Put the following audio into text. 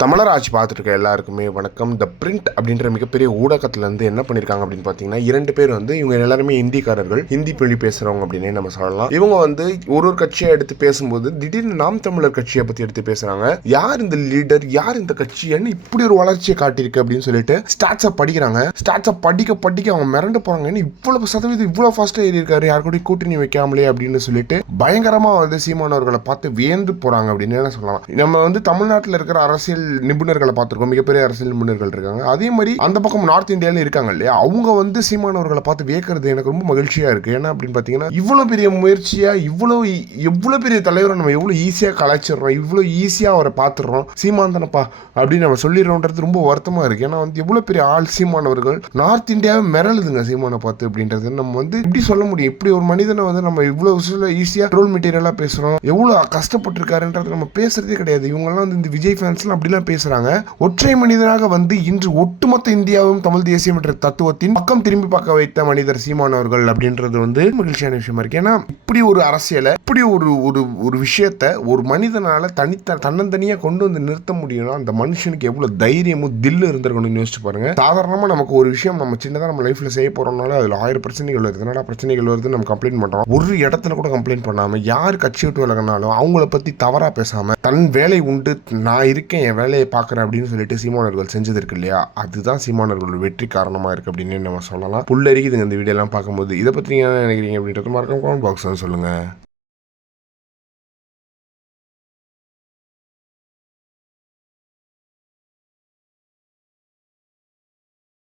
தமிழர் ஆட்சி பார்த்துட்டு இருக்க எல்லாருக்குமே வணக்கம். த பிரிண்ட் அப்படின்ற மிகப்பெரிய ஊடகத்துல இருந்து என்ன பண்ணிருக்காங்க அப்படின்னு பார்த்தீங்கன்னா இரண்டு பேர் வந்து இவங்க எல்லாருமே ஹிந்திக்காரர்கள் ஹிந்தி மொழி பேசுறவங்க அப்படின்னே நம்ம சொல்லலாம். இவங்க வந்து ஒரு ஒரு கட்சியை எடுத்து பேசும்போது திடீர்னு நாம் தமிழர் கட்சியை பத்தி எடுத்து பேசுறாங்க. யார் இந்த லீடர் யார் இந்த கட்சின்னு இப்படி ஒரு வளர்ச்சியை காட்டியிருக்கு அப்படின்னு சொல்லிட்டு ஸ்டாட்ஸை படிக்கிறாங்க. ஸ்டாட்ஸை படிக்க படிக்க அவங்க மிரண்டு போறாங்க. ஏன்னா இவ்வளவு சதவீதம் இவ்வளவு ஃபாஸ்டா ஏறி இருக்காரு யார் கூட கூட்டணி வைக்காமலே அப்படின்னு சொல்லிட்டு பயங்கரமா வந்து சீமானவர்களை பார்த்து வியந்து போறாங்க அப்படின்னு என்ன சொல்லலாம். நம்ம வந்து தமிழ்நாட்டில் இருக்கிற அரசியல் நிபுணர்களை பார்த்துருக்கோம். மிகப்பெரிய அரசியல் நிபுணர்கள் இருக்காங்க. அதே மாதிரி அந்த பக்கம் நார்த் இந்தியால இருக்காங்க இல்லையா? அவங்க வந்து சீமானவர்களை பார்த்து வியக்கிறது எனக்கு ரொம்ப மகிழ்ச்சியா இருக்கு. ஏன்னா அப்படின்னு பார்த்தீங்கன்னா இவ்வளோ பெரிய முயற்சியா இவ்வளவு எவ்வளோ பெரிய தலைவரை நம்ம எவ்வளோ ஈஸியா கலாய்ச்சிடுறோம் இவ்வளவு ஈஸியாக அவரை பார்த்துடுறோம் சீமாந்தனப்பா அப்படின்னு நம்ம சொல்லிடுறோன்றது ரொம்ப வருத்தமா இருக்கு. ஏன்னா வந்து எவ்வளவு பெரிய ஆள் சீமானவர்கள் நார்த் இந்தியாவை மிரளுதுங்க சீமானை பார்த்து அப்படின்றது. நம்ம வந்து இப்படி சொல்ல முடியும்? இப்படி ஒரு மனிதனை வந்து நம்ம இவ்வளவு விஷயம் ஈஸியா ரோல் மெட்டீரியலா பேசுறோம்? எவ்வளவு கஷ்டப்பட்டிருக்காருன்றது நம்ம பேசுறதே கிடையாது. இவங்கெல்லாம் வந்து இந்த விஜய் ஃபேன்ஸ்லாம் அப்படிலாம் பேசுறாங்க. ஒற்றை மனிதனாக வந்து இன்று ஒட்டுமொத்த இந்தியாவும் தமிழ் தேசியம் என்ற தத்துவத்தின் பக்கம் திரும்பி பார்க்க வைத்த மனிதர் சீமானவர்கள் அப்படின்றது வந்து மகிழ்ச்சியான விஷயமா இருக்கு. ஏன்னா இப்படி ஒரு அரசியலை இப்படி ஒரு ஒரு ஒரு விஷயத்த ஒரு மனிதனால தனித்த தன்னந்தனியா கொண்டு வந்து நிறுத்த முடியும்னா அந்த மனுஷனுக்கு எவ்வளவு தைரியமும் தில்லு இருந்திருக்கணும்னு யோசிச்சு பாருங்க. சாதாரணமா நமக்கு ஒரு விஷயம் நம்ம சின்னதா நம்ம லைஃப்ல செய்ய போறோம்னால அதுல ஆயிரம் பிரச்சனைகள் வருது. என்னடா பிரச்சனைகள் வருது நம்ம கம்ப்ளைண்ட் பண்றோம். ஒரு இடத்துல கூட கம்ப்ளைண்ட் பண்ணாம யார் கட்சி விட்டு விலகினாலும் அவங்கள பத்தி தவறா பேசாம தன் வேலை உண்டு நான் இருக்கேன் என் வேலையை பார்க்குறேன் அப்படின்னு சொல்லிட்டு சீமானவர்கள் செஞ்சது இருக்கு இல்லையா? அதுதான் சீமானர்களோட வெற்றி காரணமாக இருக்குது அப்படின்னு நம்ம சொல்லலாம். புல்லரிக்குதுங்க இந்த வீடியோலாம் பார்க்கும்போது. இதை பற்றி நீங்கள் என்ன நினைக்கிறீங்க அப்படின்றது மறக்காம கமெண்ட் பாக்ஸ் சொல்லுங்கள்